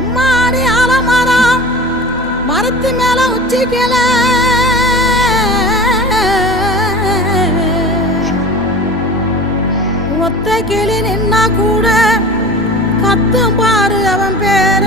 அம்மாடி ஆலமரம் மரத்து மேல உச்சிக்கல ஒத்த கிளி நின்னா கூட கத்தும் பாரு அவன் பேர்